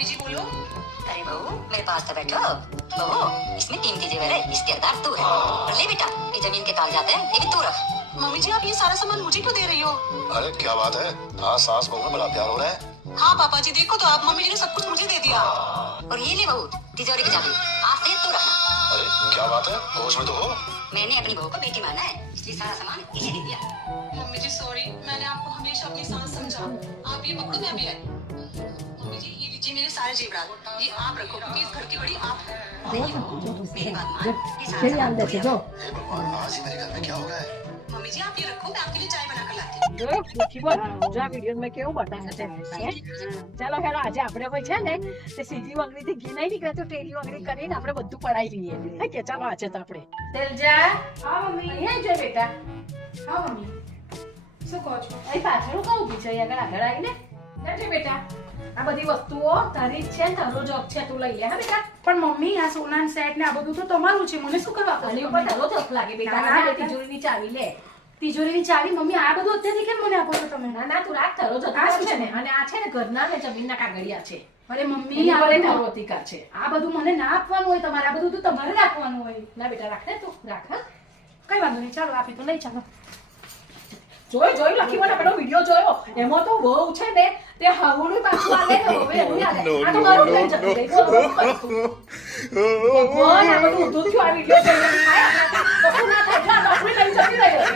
Mummy जी बोलो। अरे बहू मेरे पास तो बैठो। बहू इसमें कीमती जेवर है, इसके अदार तू है। और ले बेटा ये जमीन के कागजात है, ये भी तू रख। मम्मी जी आप ये सारा सामान मुझे क्यों दे रही हो? अरे क्या बात है, हाँ सास बहू में बड़ा प्यार हो रहा है। हाँ पापा जी देखो तो आप, मम्मी जी ने सब कुछ मुझे दे दिया। और ये ले बहू तिजोरी की चाबी, आज से तू रख। अरे क्या बात है, होश में तो हो। मैंने अपनी बहू को बेटी माना है, इसलिए सारा सामान इसे दे दिया। मम्मी जी सॉरी, मैंने आपको हमेशा अपनी सास समझा। आप ये पकड़ो, मैं भी आई। मम्मी जी ये लीजिए मेरे सारे जेवरात, ये आप रखो क्योंकि इस घर की बड़ी आप हो। मेरी बात मान, ये सारा चलिए सामान अंदर से तू जो ले। हे भगवान, आज ही मेरे घर में क्या हो गया है। मम्मी जी आप ये रखो, मैं आपके लिए चाय बना कर लाती हूँ। જો પૂછી બોલ જા વિડિયો માં કેવું બતાવે છે ચાલો હેલો આજે આપણે કોઈ છે ને તે સીધી વંગડી થી ઘી નહીં નીકળે તો ટેલી વંગડી કરીને આપણે બધું પડાઈ લઈએ કે ચાલો આજે તો આપણે તેલજા હા મમ્મી અહીંયા જો બેટા હા મમ્મી શું કહો છો? અહીં પાછળ કહું છે આગળ આગળ આવીને લેજે બેટા આ બધી વસ્તુઓ તારી જ છે ને તારો જ હક છે તું લઈ લે હા બેટા પણ મમ્મી આ સોનાન સેટ ને આ બધું તો તમારું છે, મને શું કરવા આની કહો ઉપર છો? તારો જ હક લાગે બેટા ના, ના, ના બેટા. તિજોરીની ચાવી લે તિજોરીની ચાવી મમ્મી આ બધું અત્યારથી કેમ મને આપો છો તમે? ના ના તું રાખ તારો જ આ અધિકાર શું છે છે? ને અને આ છે ને ઘરના ને જમીનના કાગળિયા છે અરે મમ્મી એની આ પર બધું તારો અધિકાર છે આ બધું મને ના આપવાનું હોય, તમારે આ બધું તો તમારે રાખવાનું હોય. ના બેટા રાખ ને તું રાખ હા કઈ વાંધો નહીં, ચાલો આપી તો લઈ ચાલો. જોઈ લખી મને પેલો વિડિયો જોયો એમાં તો બહુ છે ને તે હવનું પાછું આલે ને હવે એનું યાદ આવે. આ તો મારું લઈ જતું રહી. બોલો, બોલો, કરતું. ભગવાન, આ બધું ઊંધું થયું આ વિડિયો જોઈને. થાય આપણા કશું ના થાય એટલે આ નોકરી લઈ જતી રહી.